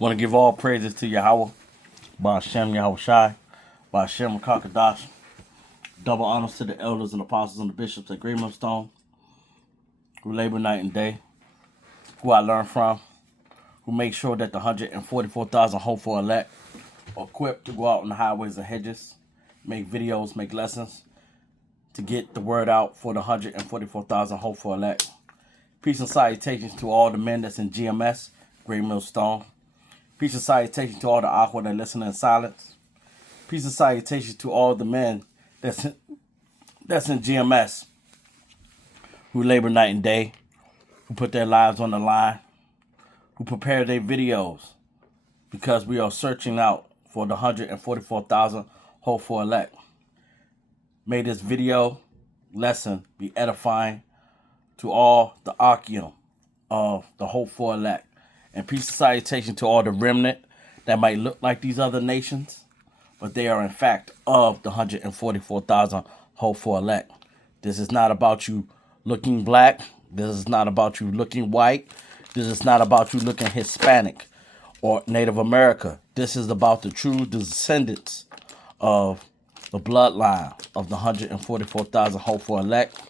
Want to give all praises to Yahweh, by Hashem Yahweh Shai, by Hashem Kakadash. Double honors to the elders and apostles and the bishops at Greenland Stone, who labor night and day, who I learn from, who make sure that the 144,000 hopeful elect are equipped to go out on the highways and hedges, make videos, make lessons, to get the word out for the 144,000 hopeful elect. Peace and salutations to all the men that's in GMS, Great Millstone. Peace and salutations to all the Aqua that listen in silence. Peace and salutations to all the men that's in GMS, who labor night and day, who put their lives on the line, who prepare their videos, because we are searching out for the 144,000 hopeful elect. May this video lesson be edifying to all the Akim of the hopeful elect. And peace and salutation to all the remnant that might look like these other nations, but they are in fact of the 144,000 hopeful elect. This is not about you looking black. This is not about you looking white. This is not about you looking Hispanic or Native America. This is about the true descendants of the bloodline of the 144,000 hopeful elect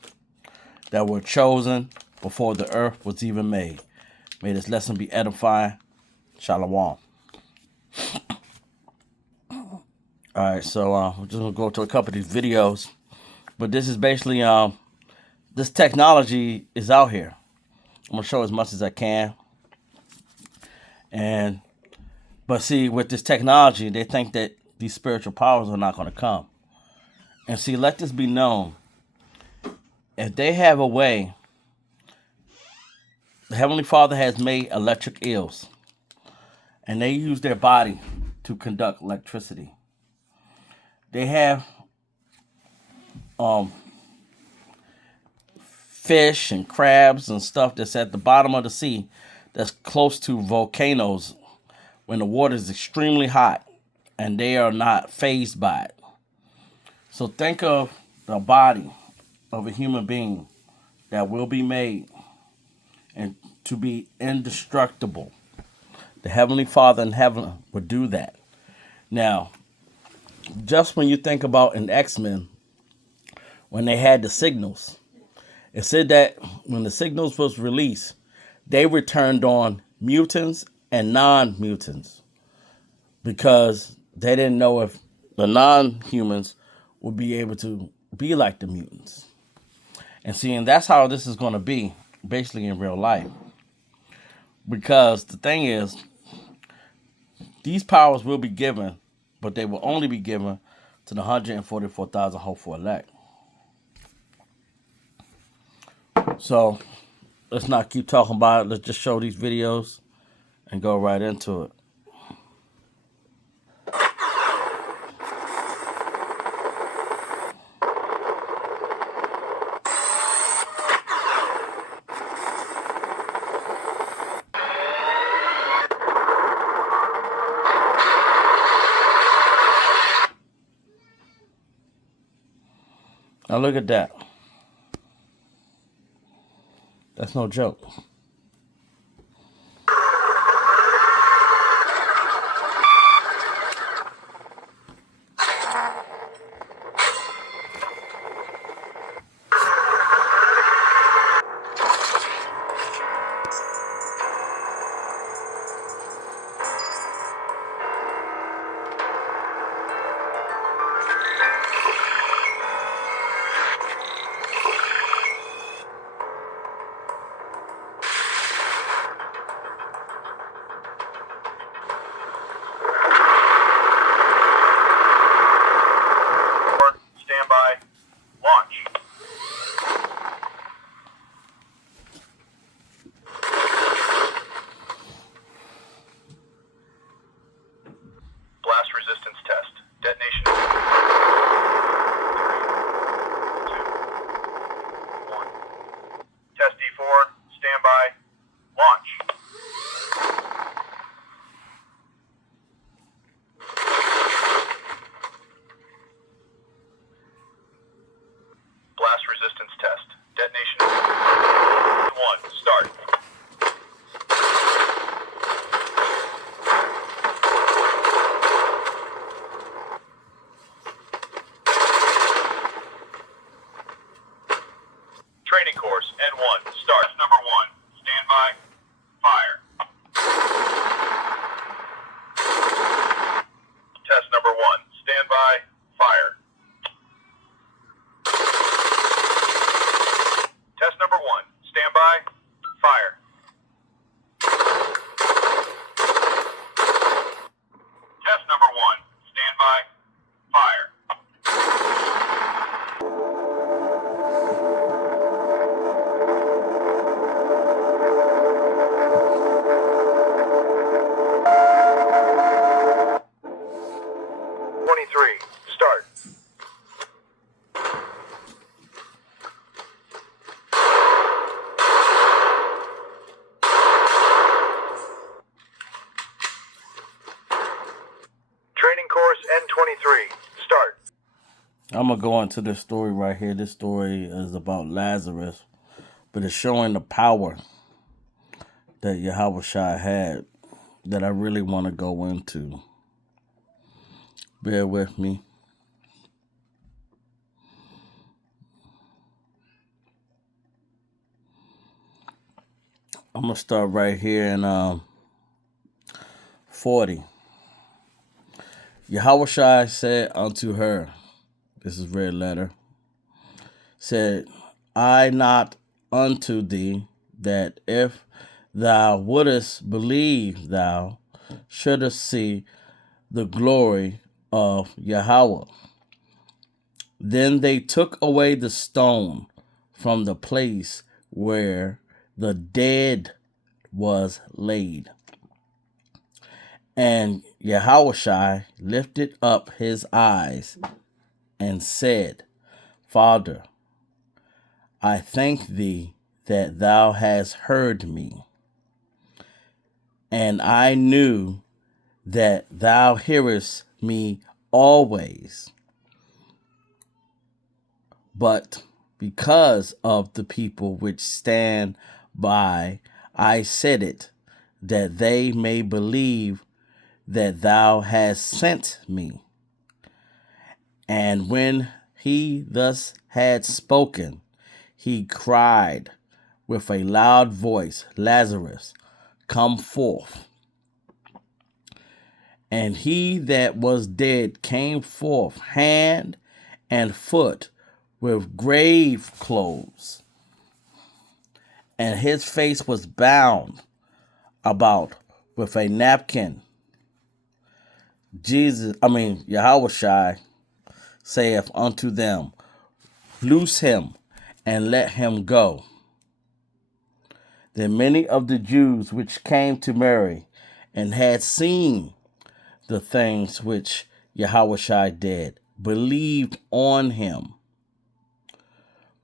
that were chosen before the earth was even made. May this lesson be edifying. Shalom. All right, so we're just going to go to a couple of these videos. But this is basically, this technology is out here. I'm going to show as much as I can. But see, with this technology, they think that these spiritual powers are not going to come. And see, let this be known. If they have a way, the Heavenly Father has made electric eels, and they use their body to conduct electricity. They have fish and crabs and stuff that's at the bottom of the sea that's close to volcanoes when the water is extremely hot, and they are not fazed by it. So think of the body of a human being that will be made and to be indestructible. The Heavenly Father in heaven would do that. Now, just when you think about in X-Men, when they had the signals, it said that when the signals was released, they returned on mutants and non-mutants because they didn't know if the non-humans would be able to be like the mutants. And seeing that's how this is going to be basically in real life. Because the thing is, these powers will be given, but they will only be given to the 144,000 hopeful elect. So let's not keep talking about it. Let's just show these videos and go right into it. Now look at that. That's no joke. Fire. Test number 1. Stand by. Fire. Test number 1. Stand by. Fire. Start. Training course N23. Start. I'm going to go into this story right here. This story is about Lazarus, but it's showing the power that Yahushua had that I really want to go into. Bear with me. I'm going to start right here in 40. Yahushua said unto her, this is red letter, said, I not unto thee that if thou wouldest believe, thou shouldest see the glory of Yahweh. Then they took away the stone from the place where the dead was laid. And Yahushua lifted up his eyes and said, Father, I thank thee that thou hast heard me. And I knew that thou hearest me always. But because of the people which stand by, I said it, that they may believe that thou hast sent me. And when he thus had spoken, he cried with a loud voice, Lazarus, come forth. And he that was dead came forth, hand and foot, with grave clothes, and his face was bound about with a napkin. Yahushua saith unto them, loose him and let him go. Then many of the Jews which came to Mary and had seen the things which Yahushua did believed on him.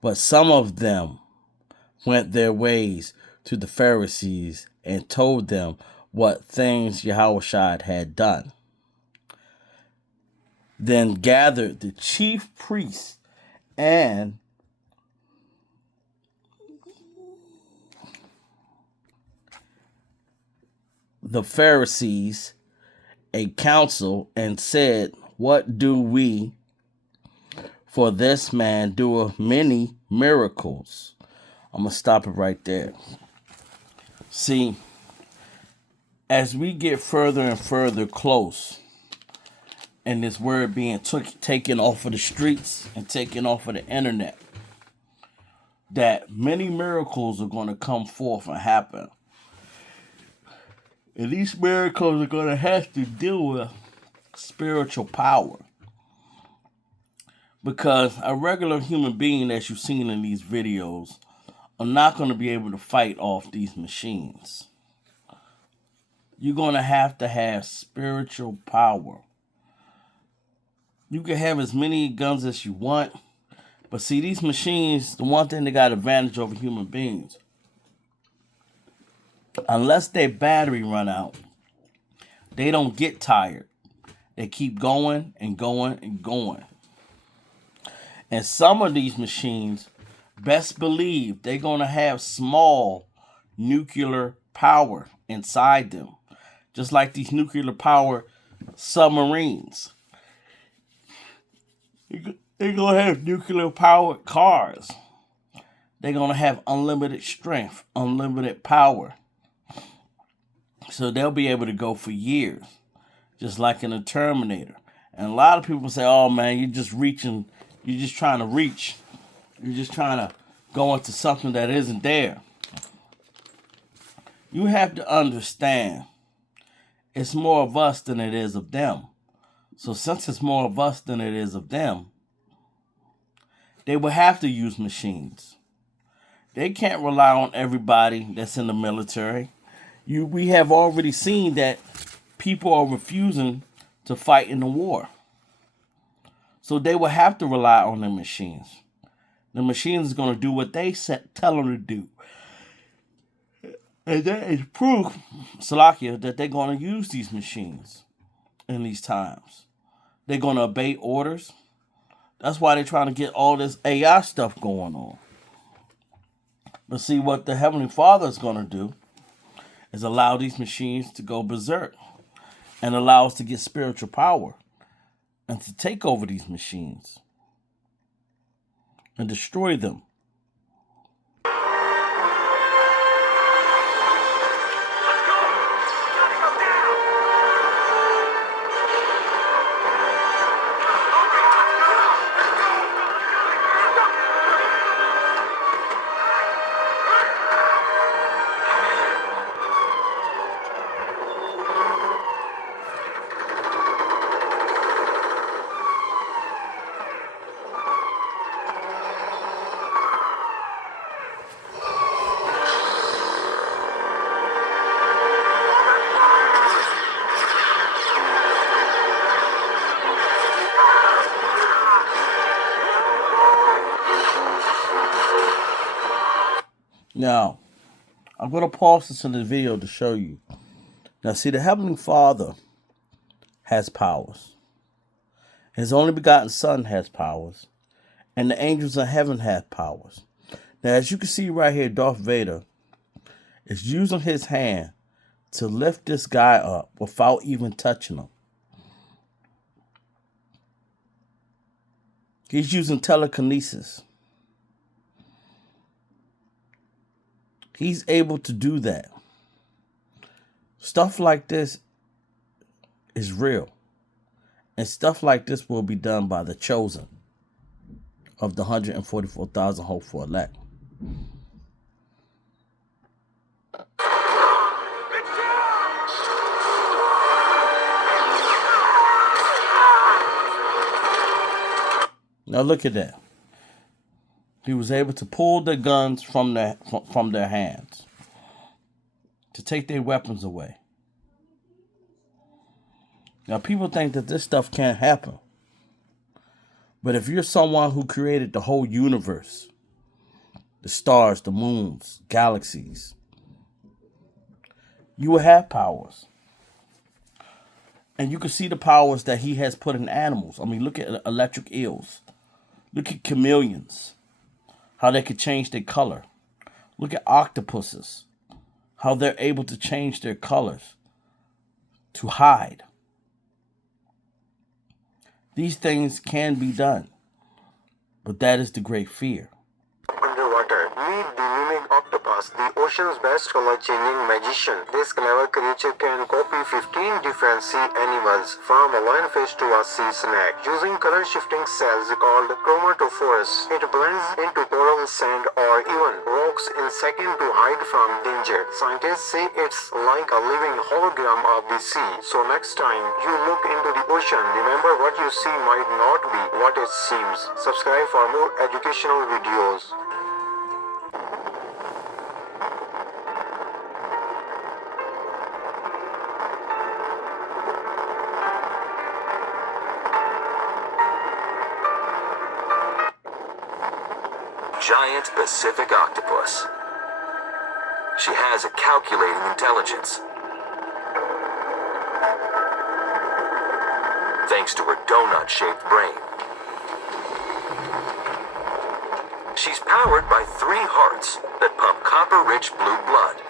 But some of them went their ways to the Pharisees and told them what things Yahushua had done. Then gathered the chief priests and the Pharisees a council and said, what do we? For this man doeth many miracles. I'm going to stop it right there. See, as we get further and further close, and this word being taken off of the streets and taken off of the internet, that many miracles are going to come forth and happen. And these miracles are going to have to deal with spiritual power. Because a regular human being that you've seen in these videos are not going to be able to fight off these machines. You're going to have spiritual power. You can have as many guns as you want. But see, these machines, the one thing they got advantage over human beings, unless their battery run out, they don't get tired. They keep going and going and going. And some of these machines, best believe they're going to have small nuclear power inside them. Just like these nuclear power submarines. They're going to have nuclear powered cars. They're going to have unlimited strength, unlimited power. So they'll be able to go for years, just like in a Terminator. And a lot of people say, oh man, you're just reaching, you're just trying to reach. You're just trying to go into something that isn't there. You have to understand, it's more of us than it is of them. So since it's more of us than it is of them, they will have to use machines. They can't rely on everybody that's in the military. We have already seen that people are refusing to fight in the war. So they will have to rely on the machines. The machines is going to do what they tell them to do. And that is proof, Salakia, that they're going to use these machines in these times. They're going to obey orders. That's why they're trying to get all this AI stuff going on. But see, what the Heavenly Father is going to do is allow these machines to go berserk and allow us to get spiritual power and to take over these machines and destroy them. Now, I'm going to pause this in the video to show you. Now, see, the Heavenly Father has powers. His only begotten Son has powers. And the angels of heaven have powers. Now, as you can see right here, Darth Vader is using his hand to lift this guy up without even touching him. He's using telekinesis. He's able to do that. Stuff like this is real. And stuff like this will be done by the chosen of the 144,000 hoped for elect. Now look at that. He was able to pull the guns from their hands to take their weapons away. Now people think that this stuff can't happen. But if you're someone who created the whole universe, the stars, the moons, galaxies, you will have powers. And you can see the powers that he has put in animals. I mean, look at electric eels. Look at chameleons, how they could change their color. Look at octopuses, how they're able to change their colors to hide. These things can be done, but that is the great fear. Underwater, meet the mimic octopus, the ocean's best color-changing magician. This clever creature can copy 15 different sea animals, from a lionfish to a sea snake. Using color-shifting cells called chromatophores, it blends into coral, sand, or even rocks in seconds to hide from danger. Scientists say it's like a living hologram of the sea. So next time you look into the ocean, remember what you see might not be what it seems. Subscribe for more educational videos. Giant Pacific octopus. She has a calculating intelligence. Thanks to her donut-shaped brain. She's powered by 3 hearts that pump copper-rich blue blood.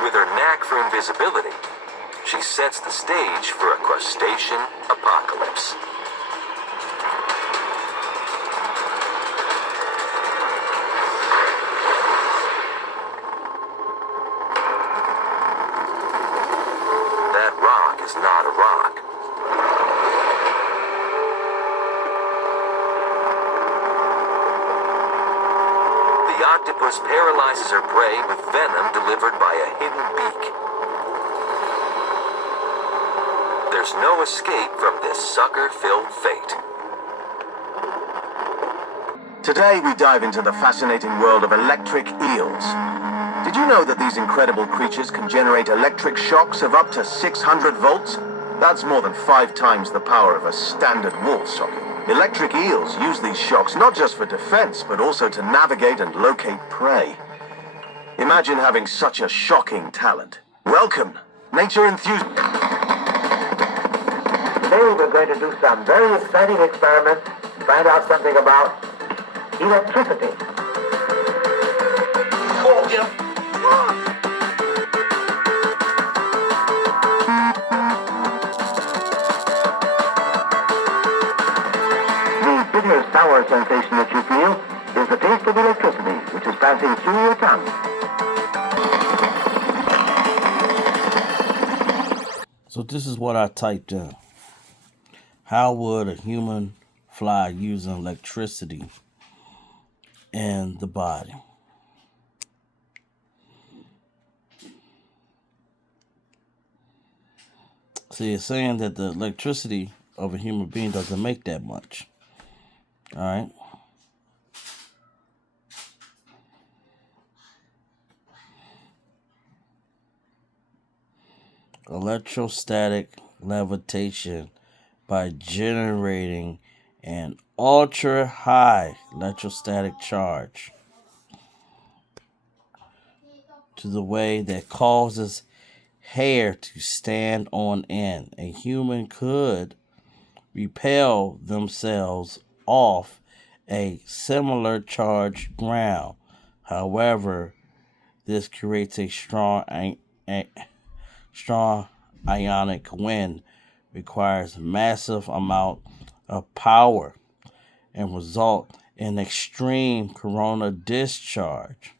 With her knack for invisibility, she sets the stage for a crustacean apocalypse. is not a rock. The octopus paralyzes her prey with venom delivered by a hidden beak. There's no escape from this sucker-filled fate. Today we dive into the fascinating world of electric eels. Did you know that these incredible creatures can generate electric shocks of up to 600 volts? That's more than 5 times the power of a standard wall socket. Electric eels use these shocks not just for defense, but also to navigate and locate prey. Imagine having such a shocking talent. Welcome, nature enthusiasts. Today we're going to do some very exciting experiments to find out something about electricity. Oh, yeah. The bitter sour sensation that you feel is the taste of electricity, which is passing through your tongue. So this is what I typed in. How would a human fly using electricity in the body? See, it's saying that the electricity of a human being doesn't make that much. All right. Electrostatic levitation by generating an ultra high electrostatic charge to the way that causes hair to stand on end. A human could repel themselves off a similar charged ground. However, this creates a strong ionic wind, requires massive amount of power, and result in extreme corona discharge.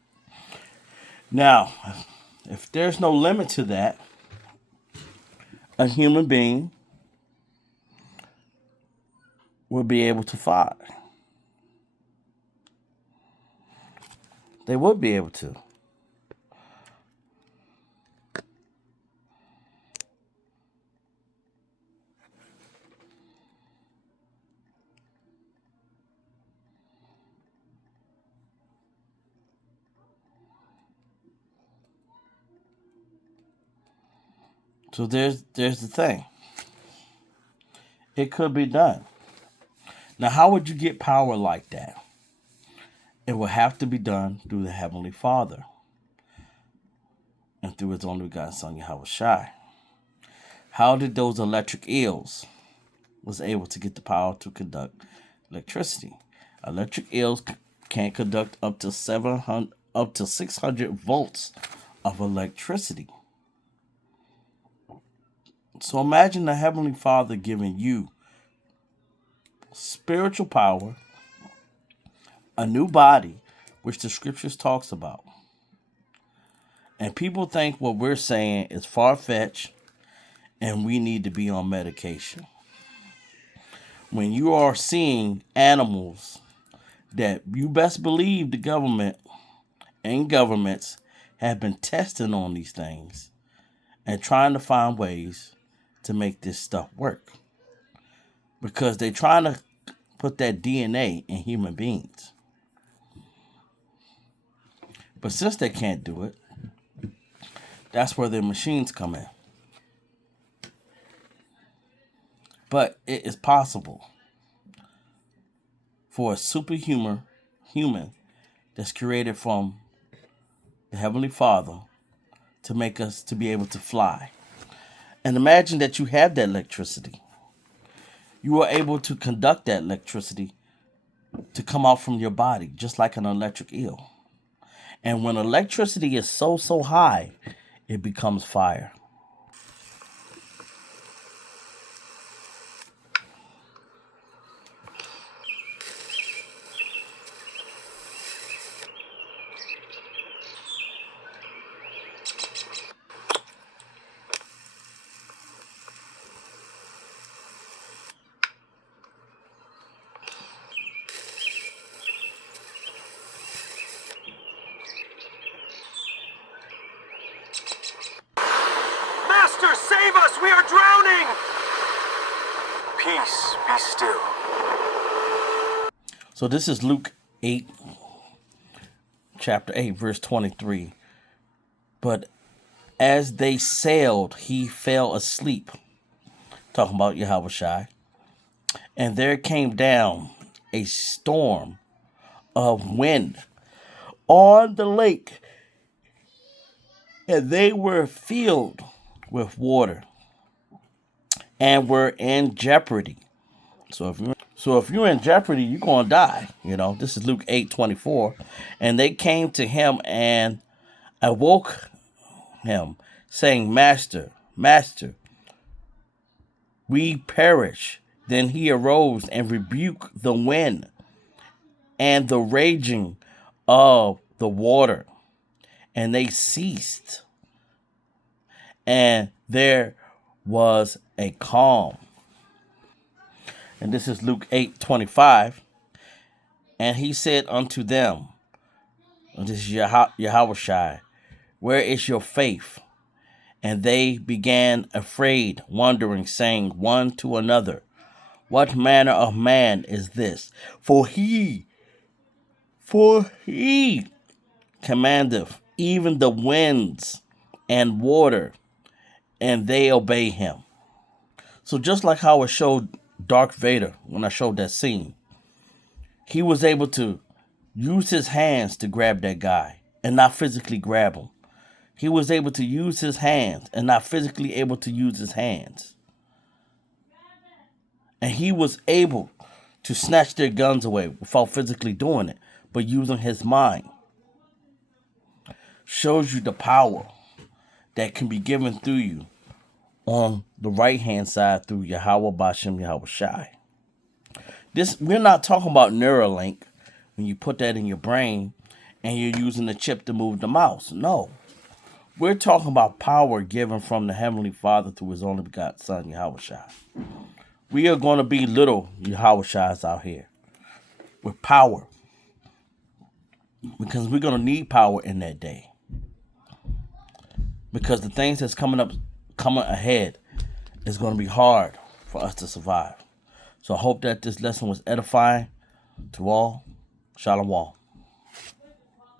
Now, if there's no limit to that, a human being will be able to fly. They would be able to. So there's the thing. It could be done. Now, how would you get power like that? It will have to be done through the Heavenly Father and through His only begotten Son, Yahweh Shai. How did those electric eels was able to get the power to conduct electricity? Electric eels can conduct up to 600 volts of electricity. So imagine the Heavenly Father giving you spiritual power, a new body, which the scriptures talks about. And people think what we're saying is far-fetched and we need to be on medication. When you are seeing animals that you best believe the government and governments have been testing on these things and trying to find ways to make this stuff work. Because they're trying to put that DNA in human beings. But since they can't do it, that's where their machines come in. But it is possible for a superhuman human that's created from the Heavenly Father to make us to be able to fly. And imagine that you have that electricity. You are able to conduct that electricity to come out from your body, just like an electric eel. And when electricity is so high, it becomes fire. save us! We are drowning! Peace, be still. So this is Luke 8, chapter 8, verse 23. But as they sailed, he fell asleep. Talking about Yahushua. And there came down a storm of wind on the lake, and they were filled with water and were in jeopardy. So if you're in jeopardy, you're going to die. You know, this is Luke 8:24. And they came to him and awoke him, saying, Master, Master, we perish. Then he arose and rebuked the wind and the raging of the water, and they ceased. And there was a calm. And this is Luke 8:25. And he said unto them, and this is Yahushua, where is your faith? And they began afraid, wondering, saying one to another, what manner of man is this? For he commandeth even the winds and water, and they obey him. So just like how it showed Darth Vader when I showed that scene, he was able to use his hands to grab that guy and not physically grab him. He was able to use his hands and not physically able to use his hands. And he was able to snatch their guns away without physically doing it, but using his mind. Shows you the power that can be given through you on the right-hand side through Yahweh Bashem Yahushai. We're not talking about Neuralink when you put that in your brain and you're using the chip to move the mouse. No. We're talking about power given from the Heavenly Father through his only begotten Son, Yahushai. We are going to be little Yahushais out here with power, because we're going to need power in that day. Because the things that's coming ahead is going to be hard for us to survive. So I hope that this lesson was edifying to all. Shalom.